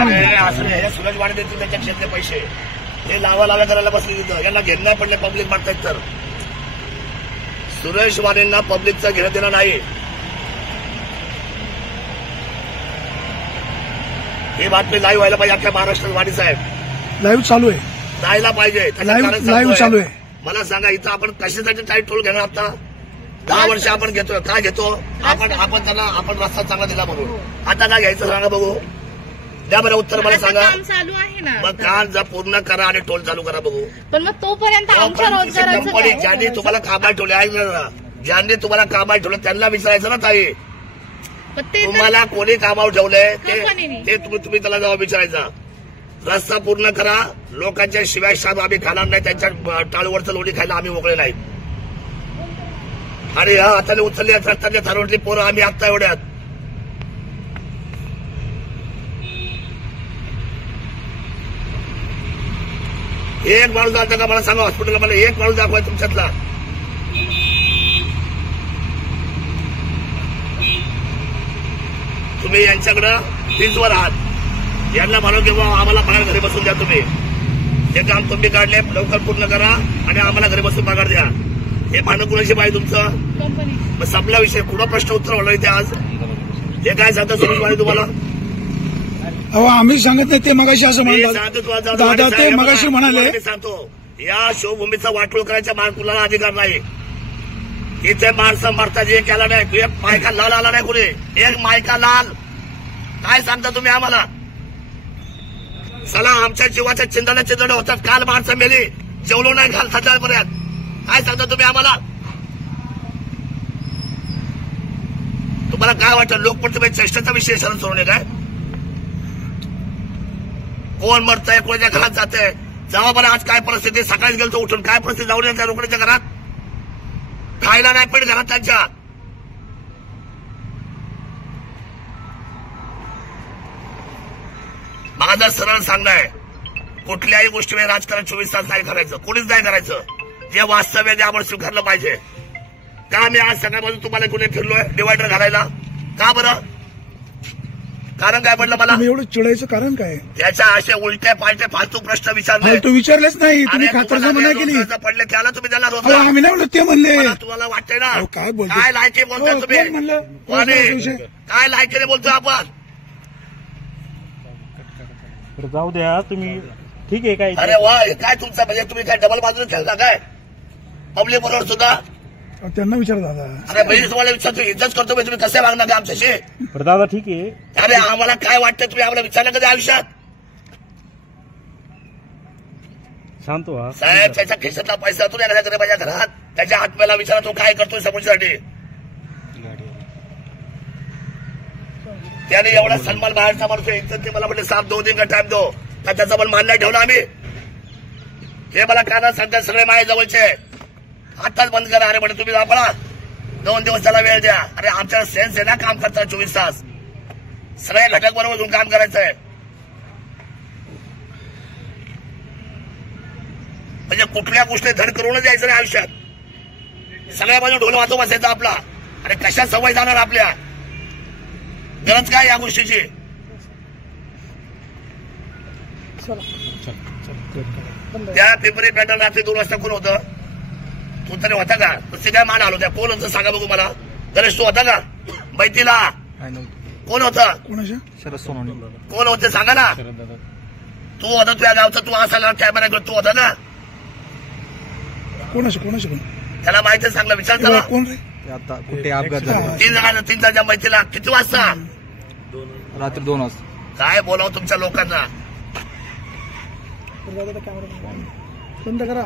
सुरज वाणी देतील त्यांच्या क्षेत्र पैसे हे लावा करायला बसले तिथं. यांना घेणं नाही पडले पब्लिक मागतायत तर सुरेश वाणींना पब्लिकचं घेणं देणं नाही. ही बातमी लाईव्ह व्हायला पाहिजे अख्ख्या महाराष्ट्रात. वाणी साहेब लाईव्ह चालू आहे, जायला पाहिजे. लाईव्ह चालू आहे. मला सांगा इथं आपण कशासाठी टाईट टोल घेणार? आता 10 वर्ष आपण घेतो. काय घेतो आपण त्यांना आपण रस्ता चांगला दिला म्हणून. आता काय घ्यायचं सांगा बघू. द्या बरं उत्तर मला सांगा. चालू आहे ना मग काम जर पूर्ण करा आणि टोल चालू करा बघू. पण मग तोपर्यंत कंपनी ज्यांनी तुम्हाला कामाला ठेवले ऐकलं ना, ज्यांनी तुम्हाला कामाला ठेवलं त्यांना विचारायचं ना ताई. तुम्हाला कोणी कामावर ठेवलंय ते तुम्ही त्याला जबाब विचारायचा. रस्ता पूर्ण करा. लोकांच्या शिवाय शाब आम्ही खाणार नाही. त्यांच्या टाळूवरचं लोणी खायला आम्ही मोकळे नाहीत. आणि हा हाताने उचलली रस्त्याने ठरवली पोरं आम्ही आत्ता एवढ्यात. एक माणूस जाता का मला सांगा हॉस्पिटलला. मला एक माणूस दाखवाय तुमच्यातला. तुम्ही यांच्याकडं फीजवर आहात. यांना म्हणून किंवा आम्हाला पगार घरी बसून द्या. तुम्ही हे काम तुम्ही काढले लवकर पूर्ण करा आणि आम्हाला घरी बसून पगार द्या. हे भांडण कुणाशी पाहिजे तुमचं? मग संपला विषय. कुठं प्रश्न उत्तर होणार इथे आज? हे काय सांगता सुरेश वाणी तुम्हाला? अहो आम्ही सांगत नाही ते मगाशी असं म्हणाले दादा. ते मगाशी म्हणाले. मी सांगतो या शिवभूमीचा वाटोळ करायच्या कुणाला अधिकार नाही. इथे माणसं मरतात. एक याला नाही. एक मायका लाल आला नाही कुणी. एक मायका लाल. काय सांगता तुम्ही आम्हाला? चला आमच्या जीवाच्या चिंतन होतात. काल माणसं मेली जेवलो नाही घाल सध्यापर्यंत. काय सांगता तुम्ही आम्हाला? तुम्हाला काय वाटतं लोकप्रतिभे चेष्टेचा विषय शरण सोडणे काय? कोण मरतंय कोणाच्या घरात जातंय? जावा बरं आज काय परिस्थिती. सकाळीच गेलो उठून काय परिस्थिती जाऊन त्या लोकांच्या घरात. खायला नाही पण घरात त्यांच्या. माझं सरळ सांगणं आहे कुठल्याही गोष्टीवर राजकारण 24 तास नाही करायचं. कोणीच नाही करायचं. जे वास्तव आहे ते आपण स्वीकारलं पाहिजे. का मी आज सकाळपासून तुम्हाला कुठे फिरलोय डिवायडर घालायला? का बरं? कारण काय पडलं मला? एवढं चिडायचं कारण काय? त्याच्या अशा उलट्या पालट्या फालतू प्रश्न विचारले. तू विचारलेच नाही. तुम्ही खातरचा म्हणा केली पडले त्याला तुम्ही त्याला आम्ही नाही म्हणलं. ते म्हणले तुम्हाला वाटतंय ना काय बोलतो? काय लायकी बोलतोय तुम्ही? म्हणलं काय लायकीने बोलतोय आपण? जाऊ द्या तुम्ही. ठीक आहे काय? अरे वा काय तुमचं म्हणजे तुम्ही काय डबल बाजूने खेळता काय पब्लिक बरोबर सुद्धा? त्यांना विचार दादा. अरे बहिणी तुम्हाला विचारतो इज्जत करतो तुम्ही कसे वागणार का आमच्याशी? दादा ठीक आहे. अरे आम्हाला काय वाटतं तुम्ही आम्हाला विचारलं कधी आयुष्यात? शांत व्हा साहेब. त्याच्या खिशातला पैसा तू येण्याचा करे माझ्या घरात. त्याच्या आत्म्याला विचारा तो काय करतोय समोरसाठी. त्याने एवढा सन्मान बाहेरचा माणूस इज्जत ते मला म्हटले साहेब 2 दिन का टाइम दो. त्याचा पण मान नाही ठेवला आम्ही. हे मला कानात सांगतात सगळे माझ्या जवळचे. आताच बंद करा. अरे म्हणजे तुम्ही आपला 2 दिवस त्याला वेळ द्या. अरे आमच्या सेन्स आहे ना काम करता 24 तास. सगळे घटक बरोबर घेऊन काम करायचंय. म्हणजे कुठल्या गोष्टी धड करूनच जायचं नाही आयुष्यात. सगळ्या बाजू ढोल वाजव बसायचा आपला. अरे कशा सवय जाणार आपल्या? गरज काय या गोष्टीची? त्या पिंपरी पॅटर्न रात्री 2 वाजता कोण होतं? तू तरी होता का? तुझे काय मान आलो त्या कोण होतं सांगा बघू मला. गणेश तू होता का बैतीला? कोण होता? कोण होते सांगा ना. तू होता तुझ्या गावचा. तू असायला कॅमेरा घेऊन तू होता ना. कोणाशी त्याला माहिती सांगलं विचार त्याला. कोण रे? आता कुठे अपघात झाला? 3 जणांना 3 जणांच्या मैत्रीला किती वाजता? रात्री 2 वाजता. काय बोलावं तुमच्या लोकांना? बंद करा.